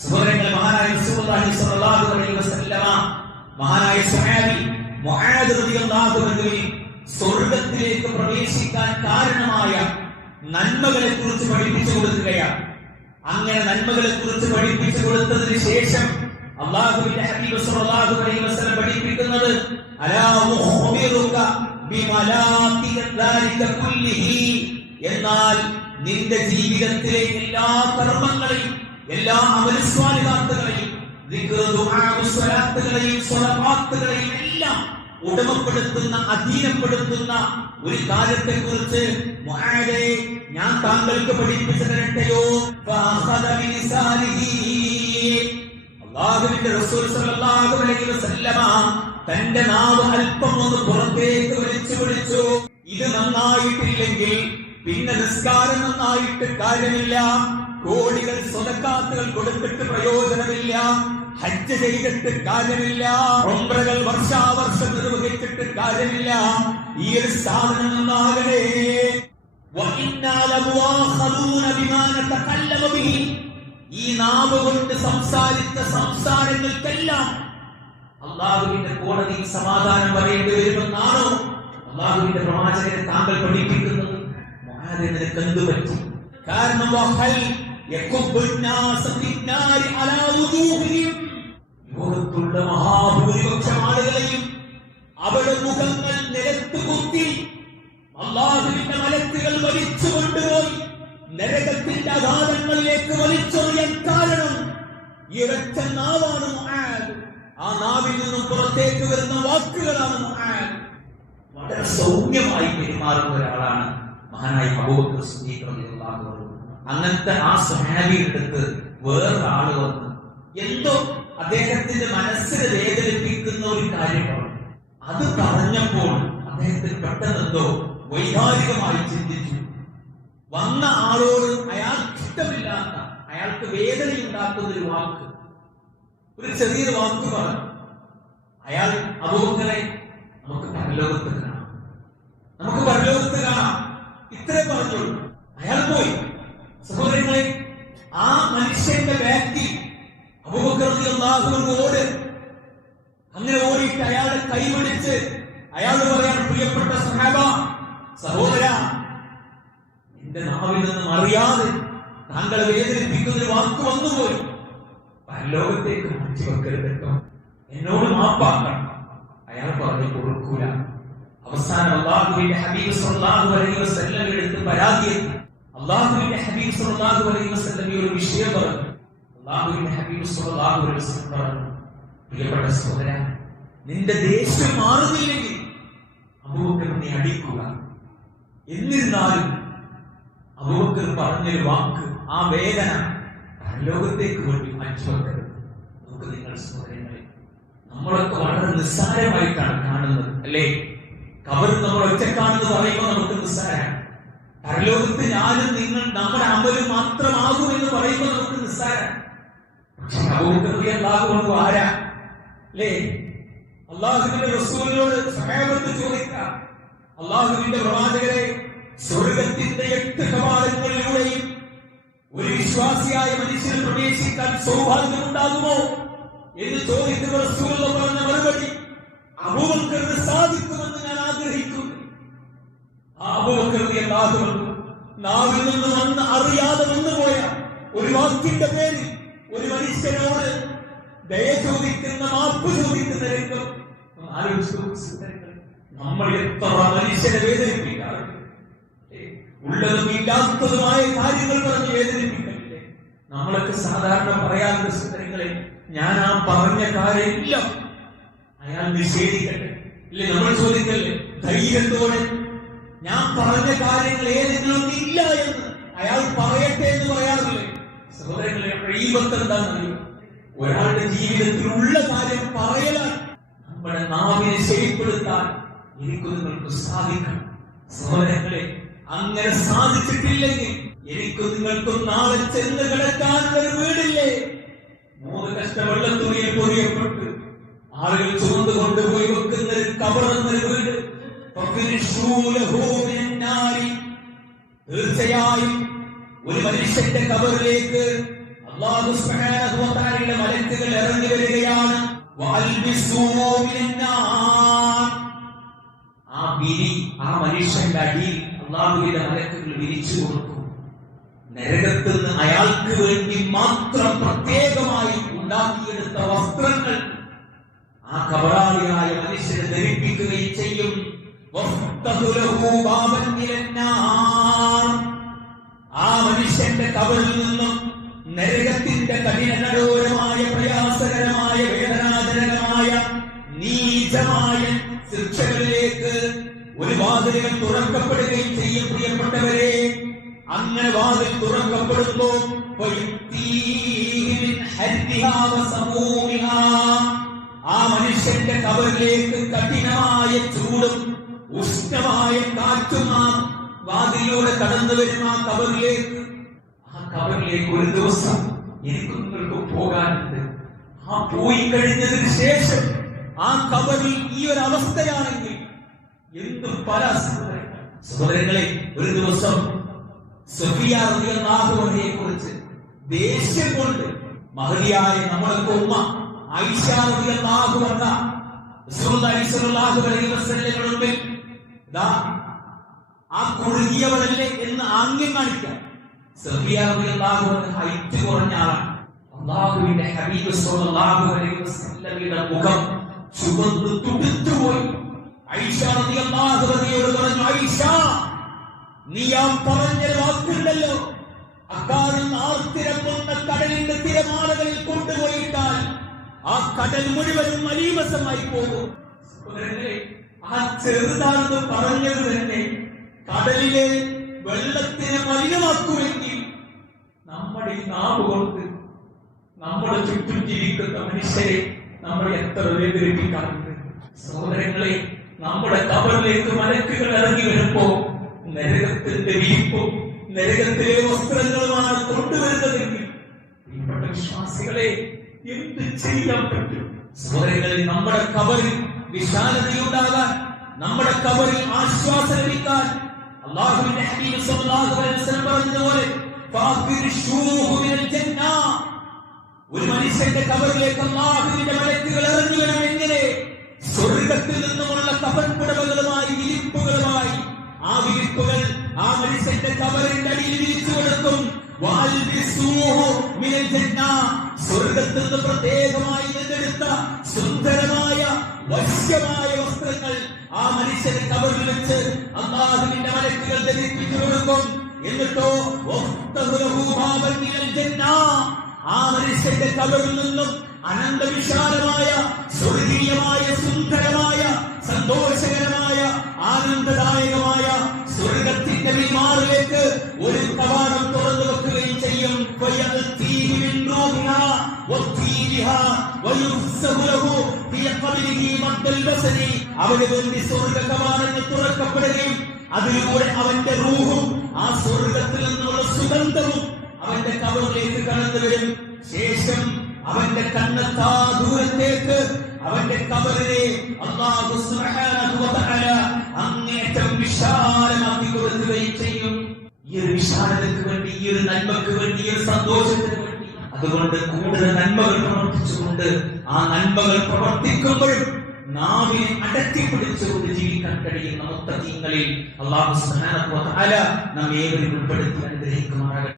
സഹോദരങ്ങളെ മഹാനായ റസൂലുള്ളാഹി സ്വല്ലല്ലാഹു അലൈഹി വസല്ലമ മഹാനായ സ്വഹാബി മുആദ് റളിയല്ലാഹു അൻഹുവിനെ സ്വർഗത്തിലേക്ക് പ്രവേശിക്കാൻ കാരണമായ നന്മകളെ കുറിച്ച് പഠിപ്പിച്ചു കൊടുക്കുകയാണ്. അങ്ങനെ നന്മകളെ കുറിച്ച് പഠിപ്പിച്ചു കൊടുത്തതിന് ശേഷം അള്ളാഹുവിന്റെ ഹബീബ് സ്വല്ലല്ലാഹു അലൈഹി വസല്ലം പഠിപ്പിക്കുന്നത് അലാ ഉഖ്ബിറുക ബിമലാഖി ദാലിക കുല്ലിഹി എന്നാൽ നിന്റെ ജീവിതത്തിലെ എല്ലാ കർമ്മങ്ങളെയും എല്ലാ അമലസ്വാലികാത്തുകളെയും എല്ലാം ഉടമപ്പെടുത്തുന്ന അധീനപ്പെടുത്തുന്ന ഒരു കാര്യത്തെ കുറിച്ച് ഞാൻ താങ്കൾക്ക് പഠിപ്പിച്ചു തരട്ടെയോ. റസൂൽ സല്ലല്ലാഹു അലൈഹി വസല്ലമ തന്റെ നാവ് അല്പം ഒന്ന് പുറത്തേക്ക് വലിച്ചു വിളിച്ചു ഇത് നന്നായിട്ടില്ലെങ്കിൽ പിന്നെ നിസ്കാരം നന്നായിട്ട് കാര്യമില്ല കോടികൾ സ്വതക്കാത്തുകൾ കൊടുത്തിട്ട് പ്രയോജനമില്ല. ഹജ്ജ് ചെയ്തിട്ട് കാര്യമില്ല. ഒമ്പ്രകൾ വർഷാവർഷം നിർവഹിച്ചിട്ട് കാര്യമില്ല. ഈ ഒരു സാധനം ഈ നാവ് കൊണ്ട് സംസാരിച്ച സംസാരങ്ങൾക്കെല്ലാം അള്ളാഹുവിന്റെ കോടതി സമാധാനം പറയേണ്ടി വരുമെന്നാണോ അള്ളാഹുവിന്റെ പ്രവാചകനെ താങ്കൾ പഠിപ്പിക്കുന്നത്? കാരണം ലോകത്തുള്ള മഹാഭൂരിപക്ഷം ആളുകളെയും അവരുടെ മുഖങ്ങൾ നിലത്ത് കുത്തി അള്ളാഹുവിന്റെ മലക്കുകൾ വലിച്ചു കൊണ്ടുപോയി നരകത്തിന്റെ അഗാധങ്ങളിലേക്ക് വലിച്ചെറിയാൻ കാരണം ഇരച്ച നാവാണ് ആ നാവിൽ നിന്നും പുറത്തേക്ക് വരുന്ന വാക്കുകളാണ് വളരെ സൗമ്യമായി പെരുമാറുന്ന ഒരാളാണ് മഹാനായി അബൂബക്കർ സുന്ദീഖ് അങ്ങനത്തെ ആ സ്വഹാബി എടുത്ത് വേറൊരു ആൾ വന്ന്. എന്തോ അദ്ദേഹത്തിന്റെ മനസ്സിനെ വേദനിപ്പിക്കുന്ന ഒരു കാര്യമാണ്. അത് പറഞ്ഞപ്പോൾ അദ്ദേഹത്തിന് പെട്ടെന്ന് എന്തോ വൈകാരികമായി ചിന്തിച്ചു. വന്ന ആളോട് അയാൾക്ക് ഇഷ്ടമില്ലാത്ത അയാൾക്ക് വേദന ഉണ്ടാക്കുന്ന ഒരു വാക്ക്. ഒരു ചെറിയൊരു വാക്ക് പറഞ്ഞു. അയാൾ അബൂബക്കറെ നമുക്ക് പരലോകത്ത് കാണാം. നമുക്ക് പരലോകത്ത് കാണാം. ഇത്രേ പറഞ്ഞുള്ളൂ. അയാൾ പോയി. സഹോദരങ്ങളെ ആ മനുഷ്യന്റെ വ്യക്തി അബൂബക്കർ ഓട് അങ്ങനെ ഓടിയിട്ട് അയാളെ കൈപിടിച്ച് അയാൾ പറയാൻ പ്രിയപ്പെട്ട സഹാബ സഹോദര എന്റെ നാവിൽ നിന്നും അറിയാതെ താങ്കളെ വേദനിപ്പിക്കുന്ന വാക്ക് വന്നുപോയി പരലോകത്തേക്ക് മാറ്റി വെക്കരുത് കേട്ടോ. എന്നോട് മാപ്പാക്കണം. അയാൾ പറഞ്ഞു കൊടുക്കൂല. അവസാനം അള്ളാഹുവിന്റെ ഹബീബ് സല്ലാഹു അലൈഹി വസല്ലം എടുത്ത് പരാതി അള്ളാഹുവിന്റെ ഹബീബ് സല്ലല്ലാഹു അലൈഹി വസല്ലം ഒരു വിഷയം പറഞ്ഞു. അള്ളാഹുവിന്റെ ഹബീബ് സല്ലല്ലാഹു അലൈഹി വസല്ലം പറഞ്ഞു പ്രിയപ്പെട്ട സഹോദര നിന്റെ ദേഷ്യം മാറുന്നില്ലെങ്കിൽ അബൂബക്കർ നീ അടിക്കുക. എന്നിരുന്നാലും അബൂബക്കർ പറഞ്ഞൊരു വാക്ക് ആ വേദന പരലോകത്തേക്ക് വേണ്ടി മാറ്റിവെക്കരുത് നമുക്ക് നിങ്ങൾ സഹോദരങ്ങളെ നമ്മളൊക്കെ വളരെ നിസ്സാരമായിട്ടാണ് കാണുന്നത് അല്ലേ? കബർ നമ്മൾ ഒറ്റക്കാണെന്ന് പറയുമ്പോൾ നമുക്ക് നിസ്സാരമാണ്. പരലോകത്ത് ഞാനും നിങ്ങൾ നമ്മുടെ അമലും മാത്രമാകുമെന്ന് പറയുമ്പോൾ നമുക്ക് നിസ്സാരം. പക്ഷെ അൻഹു ആരാ? അല്ലേ? അള്ളാഹുവിന്റെ റസൂലിനോട് സഹായത്ത് ചോദിക്കാം. അള്ളാഹുവിന്റെ പ്രവാചകരെ സ്വർഗത്തിന്റെ എട്ട് കവാടങ്ങളിലൂടെയും ഒരു വിശ്വാസിയായ മനുഷ്യന് പ്രവേശിക്കാൻ സൗഭാഗ്യമുണ്ടാകുമോ എന്ന് ചോദിക്കുന്ന റസൂൽ പറഞ്ഞ മറുപടി അബൂബക്കറിന് സാധിക്കുമെന്ന് ഞാൻ ആഗ്രഹിക്കുന്നു. ആ അബൂബക്കർ അല്ലാഹു നിന്ന് വന്ന് അറിയാതെ വന്നുപോയ ഒരു വാക്കിന്റെ പേരിൽ ഒരു മനുഷ്യനോട് ദയ ചോദിക്കുന്ന മാപ്പ് ചോദിക്കുന്ന രംഗം. നമ്മൾ എത്ര മനുഷ്യനെ വേദനിപ്പിക്കാറുണ്ട് ഉള്ളതും ഇല്ലാത്തതുമായ കാര്യങ്ങൾ പറഞ്ഞ് വേദനിപ്പിക്കുന്നില്ലേ നമ്മളൊക്കെ സാധാരണ പറയാറുണ്ട് സുന്ദരങ്ങളെ ഞാൻ ആ പറഞ്ഞ കാര്യമില്ല അയാൾ നിഷേധിക്കട്ടെ ഇല്ലേ നമ്മൾ ചോദിക്കല്ലേ ധൈര്യത്തോടെ ഞാൻ പറഞ്ഞ കാര്യങ്ങൾ ഏതെങ്കിലും ഇല്ല എന്ന് അയാൾ പറയട്ടെ എന്ന് പറയാറില്ലേ? സഹോദരങ്ങളെ റീബത്ത് എന്താണെന്നറിയോ ഒരാളുടെ ജീവിതത്തിൽ ഉള്ള കാര്യം പറയലാണ്. നമ്മുടെ നാവിനെ ശരിപ്പെടുത്താൻ എനിക്ക് നിങ്ങൾക്ക് സാധിക്കണം. സഹോദരങ്ങളെ അങ്ങനെ സാധിച്ചിട്ടില്ലെങ്കിൽ എനിക്ക് നിങ്ങൾക്കും നാളെ ചെന്ന് കിടക്കാൻ ഒരു വീടില്ലേ? മൂന്ന് കഷ്ട വെള്ളത്തുണിയിൽ പൊതിയപ്പെട്ട് ആളുകൾ ചുമന്നുകൊണ്ട് കൊണ്ടുപോയി വെക്കുന്ന ഒരു കബറെന്നൊരു വീട് ഫഫിരിഷൂലഹു മിനന്നാരി. തീർച്ചയായും ഒരു മനുഷ്യന്റെ കബറിലേക്ക് തആലയുടെ മലക്കുകൾ ഇറങ്ങി വരികയാണ്. ആ വിരി ആ മനുഷ്യന്റെ അടിയിൽ അള്ളാഹുവിന്റെ മലക്കുകൾ വിരിച്ചു കൊടുക്കും നരകത്തിൽ നിന്ന് അയാൾക്ക് വേണ്ടി മാത്രം പ്രത്യേകമായി ഉണ്ടാക്കിയെടുത്ത വസ്ത്രങ്ങൾ ആ കബറാളിയായ മനുഷ്യനെ ധരിപ്പിക്കുകയും ചെയ്യും. ആ മനുഷ്യന്റെ കബറിൽ നിന്നും നരകത്തിന്റെ കഠിന കഠോരമായ പ്രയാസകരമായ വേദനാജനകമായ നീചമായ ശിക്ഷകളിലേക്ക് ഒരു വാതിലുകൾ തുറക്കപ്പെടുകയും ചെയ്യും പ്രിയപ്പെട്ടവരെ അങ്ങനെ വാതിൽ വസമൂമിഹാ. ആ മനുഷ്യന്റെ കവറിലേക്ക് കഠിനമായ ചൂടും ഉഷ്ണമായ കാറ്റും ആ വാതിലൂടെ കടന്നു വരുന്ന ആ കബറിലേക്ക് ആ കബറിലേക്ക് ഒരു ദിവസം എനിക്ക് നിങ്ങൾക്ക് പോകാനുണ്ട്. ആ പോയി കഴിഞ്ഞതിന് ശേഷം ആ കബറിൽ ഈ ഒരു അവസ്ഥയാണെങ്കിൽ എന്തും പല സഹോദരങ്ങളെ ഒരു ദിവസം സഫിയെ കുറിച്ച് ദേഷ്യം കൊണ്ട് മഹതിയായ നമ്മളൊക്കെ ഉമ്മ ഐഷാഹു വന്ന മുമ്പിൽ ദാ ആ കുറുകിയവളല്ലേ എന്ന് ആംഗ്യം കാണിക്കാം ഹൈറ്റ് കുറഞ്ഞ ആളാണ്. അള്ളാഹുവിന്റെ ഹബീബ് സല്ലല്ലാഹു അലൈഹി വസല്ലമയുടെ മുഖം ചുവന്ന് തുടുത്തുപോയി ഐഷ റളിയല്ലാഹു അൻഹയോട് പറഞ്ഞു ഐഷ നീ ആ പറഞ്ഞ വാക്കുണ്ടല്ലോ. അക്കാലം ആർത്തിരമ്പുന്ന കടലിന്റെ തിരമാലകളിൽ കൊണ്ടുപോയിട്ടാൽ ആ കടൽ മുഴുവനും മലീമസമായി പോകും. ആ ചെറുതാണെന്ന് പറഞ്ഞത് തന്നെ കടലിലെ വെള്ളത്തിനെ മലിനമാക്കുമെങ്കിൽ നമ്മുടെ നാവ് കൊണ്ട് നമ്മുടെ ചുറ്റും ജീവിക്കുന്ന മനുഷ്യരെ നമ്മൾ എത്ര വേദനിപ്പിക്കാറുണ്ട്. സഹോദരങ്ങളെ നമ്മുടെ കബറിലേക്ക് മലക്കുകൾ ഇറങ്ങി വരുമ്പോ നരകത്തിന്റെ വിരിപ്പും നരകത്തിലെ വസ്ത്രങ്ങളുമാണ് കൊണ്ടുവരുന്നതെങ്കിൽ വിശ്വാസികളെ എന്ത് ചെയ്യാൻ പറ്റും? സഹോദരങ്ങളിൽ നമ്മുടെ കബറിൽ വിശാലതയുണ്ടാകാൻ നമ്മുടെ കബറിൽ ആശ്വാസം ലഭിക്കാൻ അള്ളാഹുവിന്റെ ഹബീബ് സല്ലല്ലാഹു അലൈഹി വസല്ലം പറഞ്ഞതുപോലെ ഫാഫിർഷൂഹു മിനൽ ജന്ന. ഒരു മനുഷ്യന്റെ കബറിലേക്ക് അള്ളാഹുവിന്റെ മലക്കുകൾ ഇറങ്ങി വരണം എങ്ങനെ? സ്വർഗത്തിൽ നിന്നുമുള്ള കഫൻ പുടവകളുമായി വിരിപ്പുകളുമായി. ആ വിരിപ്പുകൾ ആ മനുഷ്യന്റെ കബറിന്റെ അടിയിൽ വിരിച്ചു കൊടുക്കും. സ്വർഗത്തിൽ നിന്ന് പ്രത്യേകമായി സുന്ദരമായ വശ്യമായ വസ്ത്രങ്ങൾ ആ മനുഷ്യന്റെ കബറിൽ വെച്ച് അള്ളാഹുവിന്റെ മലക്കുകൾ ധരിപ്പിച്ചു കൊടുക്കും എന്നിട്ടോ വഫ്തഹു ബാബൻ മിനൽ ജന്ന. ആ മനുഷ്യന്റെ കബറിൽ നിന്നും അനന്തവിശാലമായ സ്വർഗീയമായ സുന്ദരമായ സന്തോഷകരമായ ആനന്ദദായകമായ സ്വർഗത്തിന്റെ വിമാറിലേക്ക് ഒരു കവാടം തുറന്നു വെക്കുകയും ചെയ്യും فيأتيه من نورها وطيبها ويفسح له അവന് വേണ്ടി സ്വർഗ കവാടങ്ങൾ തുറക്കപ്പെടുകയും അതിലൂടെ അവന്റെ റൂഹും ആ സ്വർഗത്തിൽ നിന്നുള്ള സുഗന്ധവും അവന്റെ കവറിലേക്ക് കടന്നു വരും. ശേഷം അവന്റെ കണ്ണെത്താ ദൂരത്തേക്ക് അവന്റെ കവറിനെ അള്ളാഹു അങ്ങേറ്റം വിശാലമാക്കി കൊടുക്കുകയും ചെയ്യും. ഈ ഒരു വിശാലതയ്ക്ക് വേണ്ടി ഈ ഒരു നന്മക്ക് വേണ്ടി ഈ ഒരു സന്തോഷത്തിന് അതുകൊണ്ട് കൂടുതൽ നന്മകൾ പ്രവർത്തിച്ചുകൊണ്ട് ആ നന്മകൾ പ്രവർത്തിക്കുമ്പോൾ നാവിനെ അടക്കി പിടിച്ചുകൊണ്ട് ജീവിക്കാൻ കഴിയുന്ന മുത്തീങ്ങളിൽ അള്ളാഹു സുബ്ഹാനഹു വ തആല നമ്മെ ഏവരും ഉൾപ്പെടുത്തി അനുഗ്രഹിക്കുമാറാകട്ടെ.